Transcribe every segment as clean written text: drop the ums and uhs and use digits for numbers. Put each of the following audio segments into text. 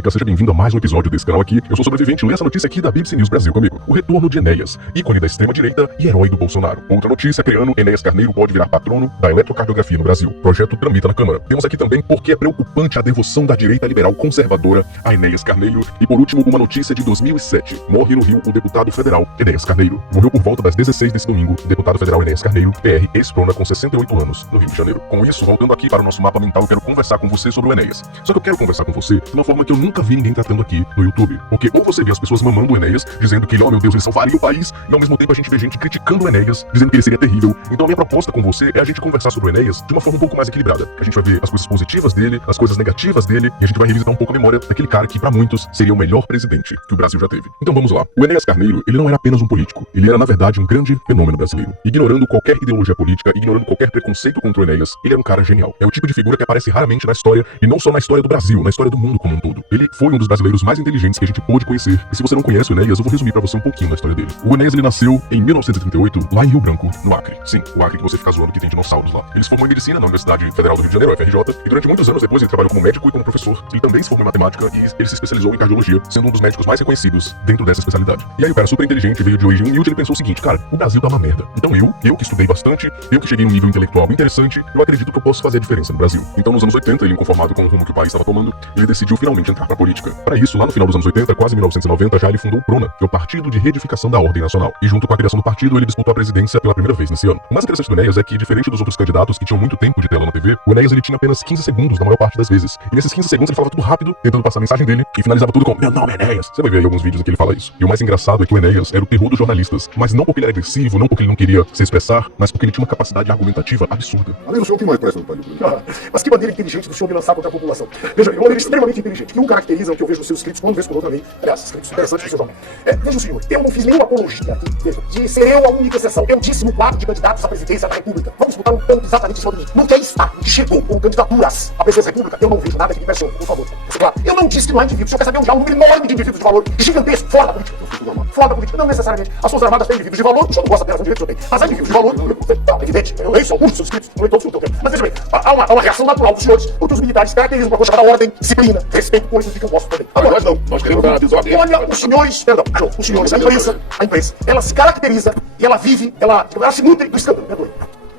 Crônica, seja bem-vindo a mais um episódio desse canal aqui. Eu sou sobrevivente, lê essa notícia aqui da BBC News Brasil comigo. O retorno de Enéas, ícone da extrema-direita e herói do Bolsonaro. Outra notícia, coreano, Enéas Carneiro pode virar patrono da eletrocardiografia no Brasil. Projeto tramita na Câmara. Temos aqui também porque é preocupante a devoção da direita liberal conservadora a Enéas Carneiro. E por último, uma notícia de 2007. Morre no Rio o deputado federal Enéas Carneiro. Morreu por volta das 16 desse domingo o deputado federal Enéas Carneiro, PR, ex-prona, com 68 anos, no Rio de Janeiro. Com isso, voltando aqui para o nosso mapa mental, eu quero conversar com você sobre o Enéas. Só que eu quero conversar com você de uma forma que eu nunca vi ninguém tratando aqui no YouTube. Porque ou você vê as pessoas mamando o Enéas, dizendo que, oh meu Deus, ele salvaria o país, e ao mesmo tempo a gente vê gente criticando o Enéas, dizendo que ele seria terrível. Então a minha proposta com você é a gente conversar sobre o Enéas de uma forma um pouco mais equilibrada. A gente vai ver as coisas positivas dele, as coisas negativas dele, e a gente vai revisitar um pouco a memória daquele cara que, pra muitos, seria o melhor presidente que o Brasil já teve. Então vamos lá. O Enéas Carneiro, ele não era apenas um político. Ele era, na verdade, um grande fenômeno brasileiro. Ignorando qualquer ideologia política, ignorando qualquer preconceito contra o Enéas, ele era um cara genial. É o tipo de figura que aparece raramente na história, e não só na história do Brasil, na história do mundo como um todo. Ele foi um dos brasileiros mais inteligentes que a gente pôde conhecer. E se você não conhece o Enéas, eu vou resumir pra você um pouquinho da história dele. O Enéas, ele nasceu em 1938, lá em Rio Branco, no Acre. Sim, o Acre que você fica zoando que tem dinossauros lá. Ele se formou em medicina na Universidade Federal do Rio de Janeiro, FRJ, e durante muitos anos depois ele trabalhou como médico e como professor. Ele também se formou em matemática e ele se especializou em cardiologia, sendo um dos médicos mais reconhecidos dentro dessa especialidade. E aí o cara super inteligente, veio de origem humilde, ele pensou o seguinte: cara, o Brasil tá uma merda. Então eu que estudei bastante, eu que cheguei num nível intelectual interessante, eu acredito que eu posso fazer a diferença no Brasil. Então nos anos 80, ele, inconformado com o rumo que o país estava tomando, ele decidiu finalmente entrar pra política. Para isso, lá no final dos anos 80, quase 1990, já ele fundou o PRONA, que é o Partido de Reedificação da Ordem Nacional. E junto com a criação do partido, ele disputou a presidência pela primeira vez nesse ano. O mais interessante do Enéas é que, diferente dos outros candidatos que tinham muito tempo de tela na TV, o Enéas ele tinha apenas 15 segundos na maior parte das vezes. E nesses 15 segundos ele falava tudo rápido, tentando passar a mensagem dele, e finalizava tudo com: meu nome é Enéas. Você vai ver aí alguns vídeos em que ele fala isso. E o mais engraçado é que o Enéas era o terror dos jornalistas, mas não porque ele era agressivo, não porque ele não queria se expressar, mas porque ele tinha uma capacidade argumentativa absurda. Além do senhor, o que mais parece no país? Mas que maneira inteligente do senhor me lançar contra a população. Veja, uma maneira extremamente inteligente, que um caracteriza o que eu vejo nos seus escritos, quando vez por outra também. Aliás, escritos interessantes do seu jornal. Veja o senhor, eu não fiz nenhuma apologia aqui, veja, de ser eu a única exceção. Eu disse no quadro de candidatos à presidência da República: vamos disputar um ponto exatamente em cima de mim. No que está, que chegou com candidaturas à presidência da República, eu não vejo nada que me impressione, por favor. Claro, eu não disse que não há indivíduos, o senhor quer saber já um número enorme de indivíduos de valor, gigantesco, fora da política. Fora da política, não necessariamente. As Forças Armadas têm indivíduos de valor, o senhor não gosta delas, não direito, o senhor tem. Mas há indivíduos de valor, é evidente, eu leio alguns dos seus escritos, não leio todos os que eu tenho. Mas veja bem, há uma reação natural dos senhores, porque os militares caracterizam uma coisa chamada ordem, disciplina, respeito, coisas de que eu gosto também. Agora, nós não, nós queremos dar a desordem. Olha, os senhores, os senhores, a imprensa, ela se caracteriza e ela vive, ela se nutre do escândalo, perdoe.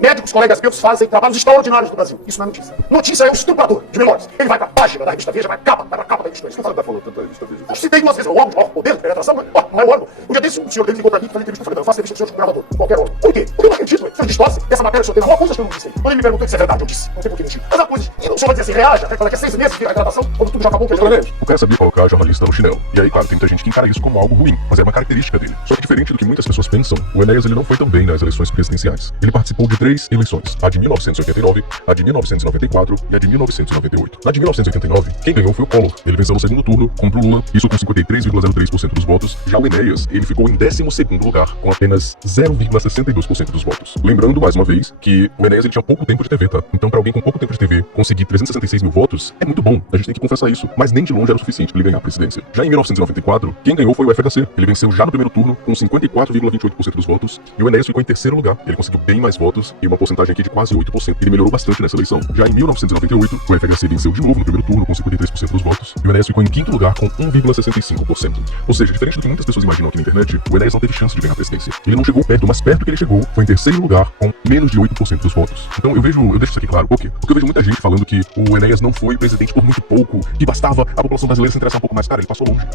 Médicos, colegas meus fazem trabalhos extraordinários no Brasil. Isso não é notícia. Notícia é um estuprador de memórias. Ele vai pra página da revista Veja, vai pra capa da revista Veja. Você falou tanto da revista Veja. Eu citei duas vezes o órgão de maior poder de penetração, não é o órgão. Um dia desse, o senhor ligou pra mim e falei entrevista. Eu falei: não, eu faço entrevista com o senhor com gravador, qualquer órgão. Por quê? Porque eu não acredito, o senhor distorce. Essa matéria o senhor tem na maior coisa que eu não disse aí. Quando ele me perguntou se é verdade, eu disse. Não tem por que mentir. Mas há coisas. E o senhor vai dizer assim: reaja, até que é 6 meses vira a gravação, quando tudo já acabou. O cara sabia colocar jornalista no chinelo. E aí, claro, tem muita gente que encara isso como algo ruim, mas é uma característica dele. Só que diferente do que muitas pessoas pensam, o Enéas ele não foi tão bem nas eleições presidenciais. Ele participou de 3 eleições: a de 1989, a de 1994 e a de 1998. Na de 1989, quem ganhou foi o Collor. Ele venceu no segundo turno contra o Lula, isso com 53,03% dos votos. Já o Enéas, ele ficou em 12º lugar, com apenas 0,62% dos votos. Lembrando, mais uma vez, que o Enéas ele tinha pouco tempo de TV, tá? Então, pra alguém com pouco tempo de TV conseguir 366 mil votos, é muito bom. A gente tem que confessar isso. Mas nem de longe era o suficiente pra ele ganhar a presidência. Já em 1994, quem ganhou foi o FHC. Ele venceu já no primeiro turno, com 54,28% dos votos. E o Enéas ficou em 3º lugar. Ele conseguiu bem mais votos e uma porcentagem aqui de quase 8%. Ele melhorou bastante nessa eleição. Já em 1998, o FHC venceu de novo no primeiro turno com 53% dos votos, e o Enéas ficou em 5º lugar com 1,65%. Ou seja, diferente do que muitas pessoas imaginam aqui na internet, o Enéas não teve chance de ganhar a presidência. Ele não chegou perto, mas perto que ele chegou foi em 3º lugar com menos de 8% dos votos. Então eu deixo isso aqui claro. Por quê? Porque eu vejo muita gente falando que o Enéas não foi presidente por muito pouco, que bastava a população brasileira se interessar um pouco mais. Cara, ele passou longe.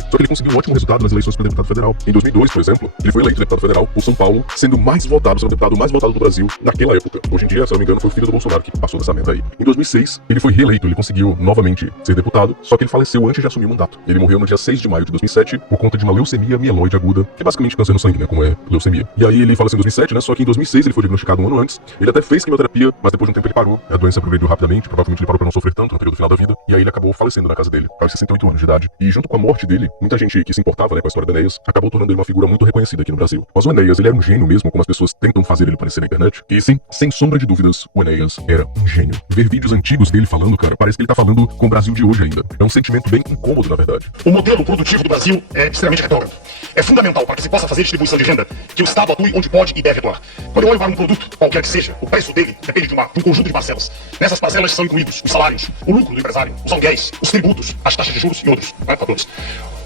Só que ele conseguiu um ótimo resultado nas eleições para deputado federal. Em 2002, por exemplo, ele foi eleito deputado federal por São Paulo, sendo o deputado mais votado do Brasil naquela época. Hoje em dia, se eu não me engano, foi o filho do Bolsonaro que passou dessa merda aí. Em 2006, ele foi reeleito, ele conseguiu novamente ser deputado, só que ele faleceu antes de assumir o mandato. Ele morreu no dia 6 de maio de 2007 por conta de uma leucemia mieloide aguda, que é basicamente câncer no sangue, né, como é leucemia. E aí ele faleceu em 2007, né, só que em 2006 ele foi diagnosticado um ano antes. Ele até fez quimioterapia, mas depois de um tempo ele parou. A doença progrediu rapidamente, provavelmente ele parou pra não sofrer tanto no período final da vida, e aí ele acabou falecendo na casa dele, aos 68 anos de idade. E junto com a morte dele, muita gente que se importava, né, com a história do Enéas, acabou tornando ele uma figura muito reconhecida aqui no Brasil. Mas o Enéas, ele era um gênio mesmo, como as pessoas tentam fazer ele parecer na internet. E sim, sem sombra de dúvidas, o Enéas era um gênio. Ver vídeos antigos dele falando, cara, parece que ele tá falando com o Brasil de hoje ainda. É um sentimento bem incômodo, na verdade. O modelo produtivo do Brasil é extremamente retrógrado. é fundamental para que se possa fazer distribuição de renda que o Estado atue onde pode e deve atuar. Quando eu olho para um produto, qualquer que seja, o preço dele depende de um conjunto de parcelas. Nessas parcelas são incluídos os salários, o lucro do empresário, os aluguéis, os tributos, as taxas de juros e outros fatores.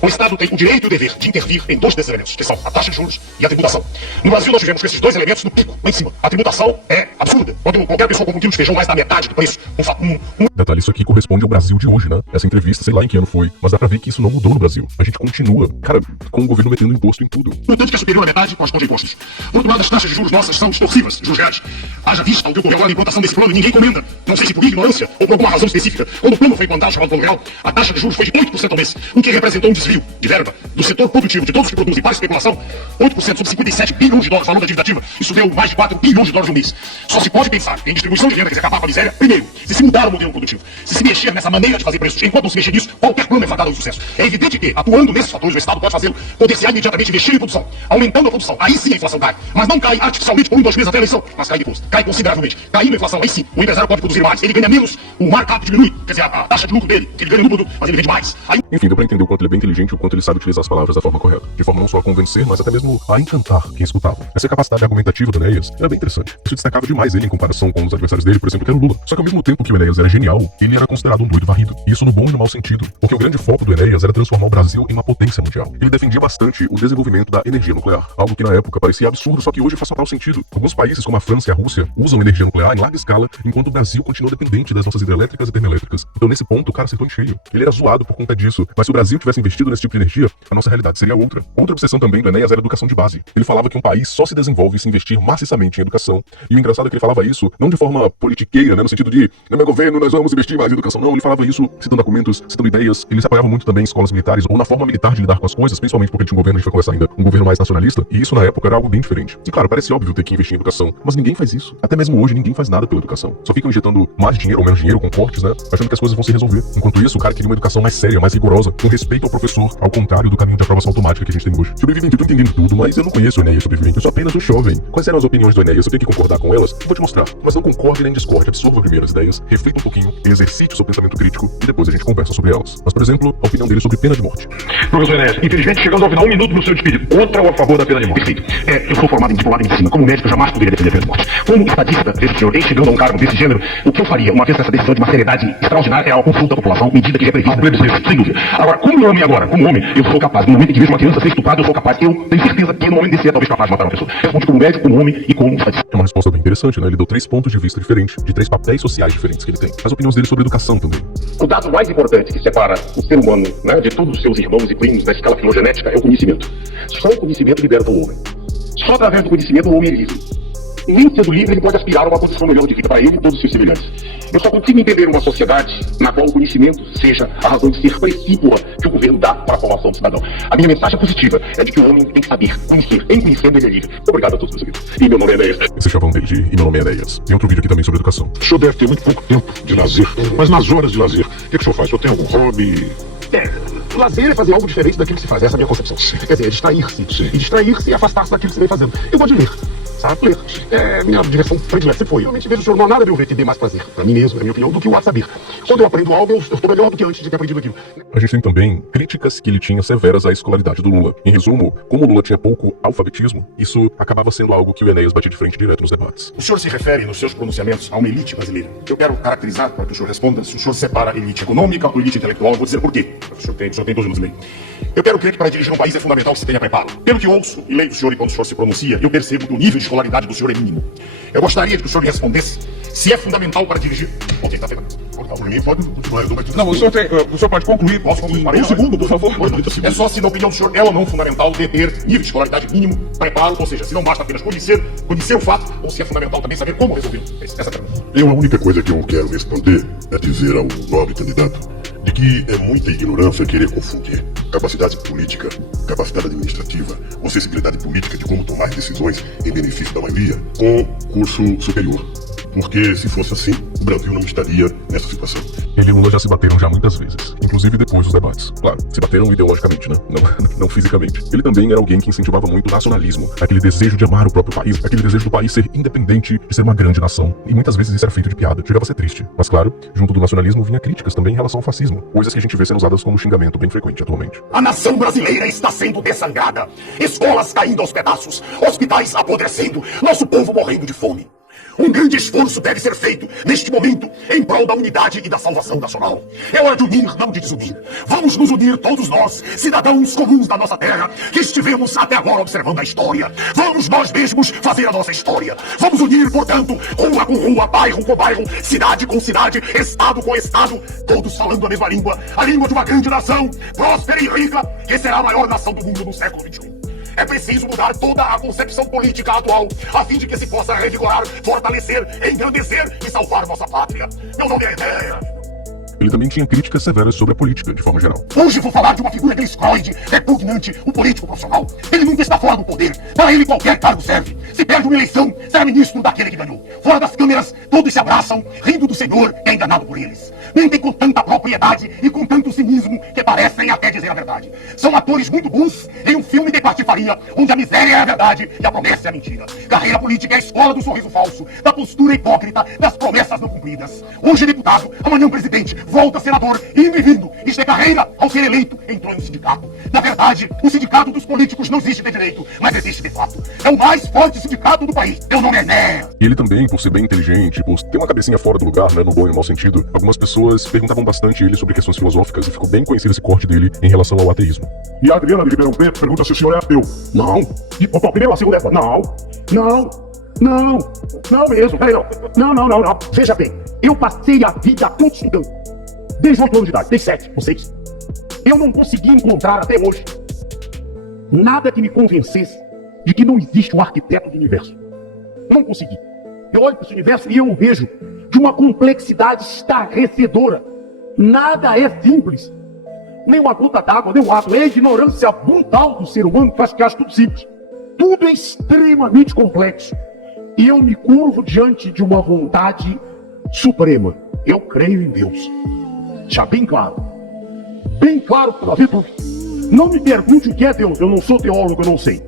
O Estado tem o direito e o dever de intervir em dois desses elementos, que são a taxa de juros e a tributação. No Brasil, nós vivemos com esses dois elementos no pico, lá em cima. A tributação é absurda. Quando qualquer pessoa com um quilo de feijão mais da metade do preço, Detalhe, isso aqui corresponde ao Brasil de hoje, né? Essa entrevista, sei lá em que ano foi, mas dá pra ver que isso não mudou no Brasil. A gente continua, cara, com o governo metendo imposto em tudo. no tanto que é superior à metade com as contas de impostos. Por outro lado, as taxas de juros nossas são extorsivas, juros reais. Haja vista o que ocorreu agora na implantação desse plano e ninguém comenta. Não sei se por ignorância ou por alguma razão específica. Quando o plano foi implantado, chamado Plano Real, a taxa de juros foi de 8% ao mês, o que representou um desvio de verba do setor produtivo, de todos os que produzem para especulação, 8% sobre 57 bilhões de dólares, valor da dívida ativa. Isso deu mais de 4 bilhões de dólares no mês. Só se pode pensar em distribuição de renda que se acabar com a miséria, primeiro, se mudar o modelo produtivo, se mexer nessa maneira de fazer preços. Enquanto não se mexer nisso, qualquer plano é fadado ao sucesso. É evidente que, atuando nesses fatores, o Estado pode fazê-lo, potenciar imediatamente investir em produção, aumentando a produção. Aí sim a inflação cai. Mas não cai artificialmente por 1, 2 meses até a eleição, mas cai depois. Cai consideravelmente. Caindo a inflação, aí sim, o empresário pode produzir mais. Ele ganha menos, o markup diminui. Quer dizer, a taxa de lucro dele, que ele ganha no produto, mas ele vende mais. Aí... Enfim, deu pra entender o quanto ele é bem inteligente e o quanto ele sabe utilizar as palavras da forma correta. De forma não só a convencer, mas até mesmo a encantar quem escutava. Essa capacidade argumentativa do Enéas era bem interessante. Isso destacava demais ele em comparação com os adversários dele, por exemplo, que era o Lula. Só que ao mesmo tempo que o Enéas era genial, ele era considerado um doido varrido. E isso no bom e no mau sentido. Porque o grande foco do Enéas era transformar o Brasil em uma potência mundial. Ele defendia bastante o desenvolvimento da energia nuclear. Algo que na época parecia absurdo, só que hoje faz total sentido. Alguns países, como a França e a Rússia, usam energia nuclear em larga escala, enquanto o Brasil continua dependente das nossas hidrelétricas e termoelétricas. Então nesse ponto o cara acertou em cheio. Ele era zoado por conta disso. Mas se o Brasil tivesse investido nesse tipo de energia, a nossa realidade seria outra. Outra obsessão também do Enéas era a educação de base. Ele falava que um país só se desenvolve se investir maciçamente em educação. E o engraçado é que ele falava isso não de forma politiqueira, né, no sentido de, no meu governo nós vamos investir mais em educação. Não, ele falava isso citando argumentos, citando ideias. Ele se apoiava muito também em escolas militares ou na forma militar de lidar com as coisas, principalmente porque ele tinha um governo, a gente vai conversar ainda, um governo mais nacionalista. E isso na época era algo bem diferente. E claro, parece óbvio ter que investir em educação, mas ninguém faz isso. Até mesmo hoje ninguém faz nada pela educação. Só ficam injetando mais dinheiro ou menos dinheiro com cortes, né, achando que as coisas vão se resolver. Enquanto isso, o cara queria uma educação mais séria, mais rigorosa, com respeito ao professor, ao contrário do caminho de aprovação automática que a gente tem hoje. Sobrevivente, eu tô entendendo tudo, mas eu não conheço o Enéas Sobrevivente, eu sou apenas um jovem. Quais eram as opiniões do Enéas? Eu tenho que concordar com elas? Eu vou te mostrar. Mas não concorde nem discorde, absorva primeiro as ideias, reflita um pouquinho, exercite o seu pensamento crítico e depois a gente conversa sobre elas. Mas, por exemplo, a opinião dele sobre pena de morte. Professor Enéas, infelizmente chegamos ao final, 1 minuto no seu despedido. Contra ou a favor da pena de morte? Perfeito. Eu sou formado em diplomado em medicina. Como médico, eu jamais poderia defender a pena de morte. Como estadista desse senhor, em chegando a um cargo desse gênero, o que eu faria, uma vez essa decisão de uma seriedade extraordinária, é a consulta da população, medida que é prevista, sem dúvida. Agora, como homem, eu sou capaz, no momento em que vejo uma criança ser estuprada, eu sou capaz, eu tenho certeza que no momento desse é talvez capaz de matar uma pessoa. Responde como médico, como homem e como estadista. É uma resposta bem interessante, né? Ele deu 3 pontos de vista diferentes, de 3 papéis sociais diferentes que ele tem. As opiniões dele sobre educação também. O dado mais importante que separa o ser humano, né, de todos os seus irmãos e primos na escala filogenética é o conhecimento. Só o conhecimento liberta o homem. Só através do conhecimento o homem é livre. E nem sendo livre, ele pode aspirar a uma condição melhor de vida para ele e todos os seus semelhantes. Eu só consigo entender uma sociedade na qual o conhecimento seja a razão de ser precípua que o governo dá para a formação do cidadão. A minha mensagem positiva é de que o homem tem que saber conhecer. Em conhecendo, ele é livre. Obrigado a todos, meus amigos. E meu nome é Enéas. Esse chavão dele de E meu nome é Enéas. Tem outro vídeo aqui também sobre educação. O senhor deve ter muito pouco tempo de lazer, mas nas horas de lazer, o que o senhor faz? O senhor tem algum hobby? Lazer é fazer algo diferente daquilo que se faz. Essa é a minha concepção. Quer dizer, é distrair-se. E distrair-se e afastar-se daquilo que se vem fazendo. Eu gosto de ler. Sabe? Ler. É minha diversão predileta. Sempre foi. Eu realmente vejo o senhor, não há nada de eu ver que dê mais prazer, pra mim mesmo, na minha opinião, do que o ato de saber. Quando eu aprendo algo, eu estou melhor do que antes de ter aprendido aquilo. A gente tem também críticas que ele tinha severas à escolaridade do Lula. Em resumo, como o Lula tinha pouco alfabetismo, isso acabava sendo algo que o Enéas batia de frente direto nos debates. O senhor se refere nos seus pronunciamentos a uma elite brasileira. Eu quero caracterizar, para que o senhor responda, se o senhor separa elite econômica ou elite intelectual, eu vou dizer por quê. O senhor tem 2 minutos e meio. Eu quero crer que para dirigir um país é fundamental que se tenha preparo. Pelo que ouço e leio do senhor e quando o senhor se pronuncia, eu percebo que o nível de escolaridade do senhor é mínimo. Eu gostaria de que o senhor me respondesse se é fundamental para dirigir... Ok, tá feito. Por mim, pode continuar. Não, o senhor pode concluir. Posso concluir? 1 segundo, por favor. É só se, na opinião do senhor, é ou não fundamental ter nível de escolaridade mínimo, preparo, ou seja, se não basta apenas conhecer o fato, ou se é fundamental também saber como resolvê-lo. Essa é a pergunta. A única coisa que eu quero responder é dizer ao nobre candidato de que é muita ignorância querer confundir capacidade política, capacidade administrativa ou sensibilidade política de como tomar decisões em benefício da maioria com curso superior. Porque se fosse assim, o Brasil não estaria nessa situação. Ele e Lula já se bateram já muitas vezes, inclusive depois dos debates. Claro, se bateram ideologicamente, né? Não fisicamente. Ele também era alguém que incentivava muito o nacionalismo, aquele desejo de amar o próprio país, aquele desejo do país ser independente, de ser uma grande nação. E muitas vezes isso era feito de piada, chegava a ser triste. Mas claro, junto do nacionalismo vinha críticas também em relação ao fascismo, coisas que a gente vê sendo usadas como xingamento bem frequente atualmente. A nação brasileira está sendo dessangrada, escolas caindo aos pedaços, hospitais apodrecendo, nosso povo morrendo de fome. Um grande esforço deve ser feito, neste momento, em prol da unidade e da salvação nacional. É hora de unir, não de desunir. Vamos nos unir todos nós, cidadãos comuns da nossa terra, que estivemos até agora observando a história. Vamos nós mesmos fazer a nossa história. Vamos unir, portanto, rua com rua, bairro com bairro, cidade com cidade, estado com estado, todos falando a mesma língua, a língua de uma grande nação, próspera e rica, que será a maior nação do mundo no século XXI. É preciso mudar toda a concepção política atual, a fim de que se possa revigorar, fortalecer, engrandecer e salvar nossa pátria. Meu nome é Enéas. Ele também tinha críticas severas sobre a política, de forma geral. Hoje vou falar de uma figura gliscroide, repugnante, um político profissional. Ele nunca está fora do poder. Para ele qualquer cargo serve. Se perde uma eleição, será ministro daquele que ganhou. Fora das câmeras, todos se abraçam, rindo do Senhor, que é enganado por eles. Mentem com tanta propriedade e com tanto cinismo que parecem até dizer a verdade. São atores muito bons em um filme de patifaria, onde a miséria é a verdade e a promessa é a mentira. Carreira política é a escola do sorriso falso, da postura hipócrita, das promessas não cumpridas. Hoje deputado, amanhã presidente, volta senador, indo e vindo. Isto é carreira, ao ser eleito, entrou em um sindicato. Na verdade, o sindicato dos políticos não existe de direito, mas existe de fato. É o mais forte sindicato do país. Meu nome é Enéas. E ele também, por ser bem inteligente, por ter uma cabecinha fora do lugar, né, no bom e no mau sentido, algumas pessoas perguntavam bastante a ele sobre questões filosóficas e ficou bem conhecido esse corte dele em relação ao ateísmo. E a Adriana de Ribeirão Preto pergunta se o senhor é ateu. Não. E, primeiro a segunda é... Não mesmo. Peraí, não. Veja bem, eu passei a vida toda estudando. Desde 8 anos de idade, desde 7 ou 6. Eu não consegui encontrar até hoje nada que me convencesse de que não existe um arquiteto do universo. Não consegui. Eu olho para esse universo e eu o vejo de uma complexidade estarrecedora. Nada é simples. Nem uma gota d'água, nem um átomo. É a ignorância brutal do ser humano que faz que acha tudo simples. Tudo é extremamente complexo. E eu me curvo diante de uma vontade suprema. Eu creio em Deus. Já bem claro para ver tudo. Não me pergunte o que é Deus, eu não sou teólogo, eu não sei.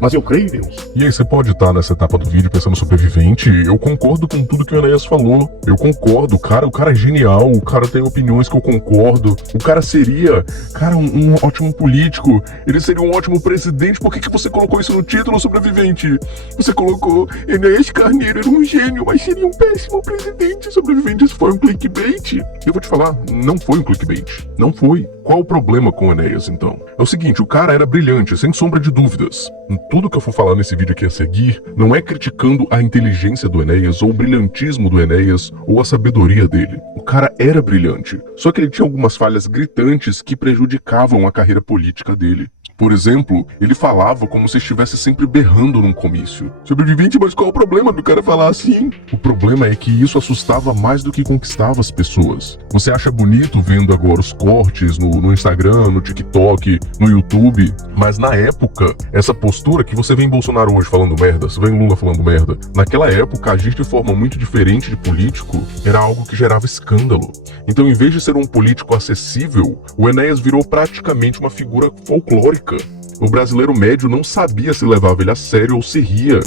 Mas eu creio em Deus. E aí você pode estar nessa etapa do vídeo pensando sobrevivente, eu concordo com tudo que o Enéas falou. Eu concordo, o cara é genial, o cara tem opiniões que eu concordo. O cara seria, um ótimo político, ele seria um ótimo presidente. Por que você colocou isso no título, sobrevivente? Você colocou Enéas Carneiro era um gênio, mas seria um péssimo presidente. Sobrevivente, isso foi um clickbait. Eu vou te falar, não foi um clickbait. Não foi. Qual o problema com o Enéas, então? É o seguinte, o cara era brilhante, sem sombra de dúvidas. Tudo que eu for falar nesse vídeo aqui a seguir não é criticando a inteligência do Enéas, ou o brilhantismo do Enéas, ou a sabedoria dele. O cara era brilhante, só que ele tinha algumas falhas gritantes que prejudicavam a carreira política dele. Por exemplo, ele falava como se estivesse sempre berrando num comício. Sobrevivente, mas qual é o problema do cara falar assim? O problema é que isso assustava mais do que conquistava as pessoas. Você acha bonito vendo agora os cortes no Instagram, no TikTok, no YouTube, mas na época, essa postura que você vê em Bolsonaro hoje falando merda, você vê em Lula falando merda, naquela época agir de forma muito diferente de político era algo que gerava escândalo. Então, em vez de ser um político acessível, o Enéas virou praticamente uma figura folclórica. O brasileiro médio não sabia se levava ele a sério ou se ria.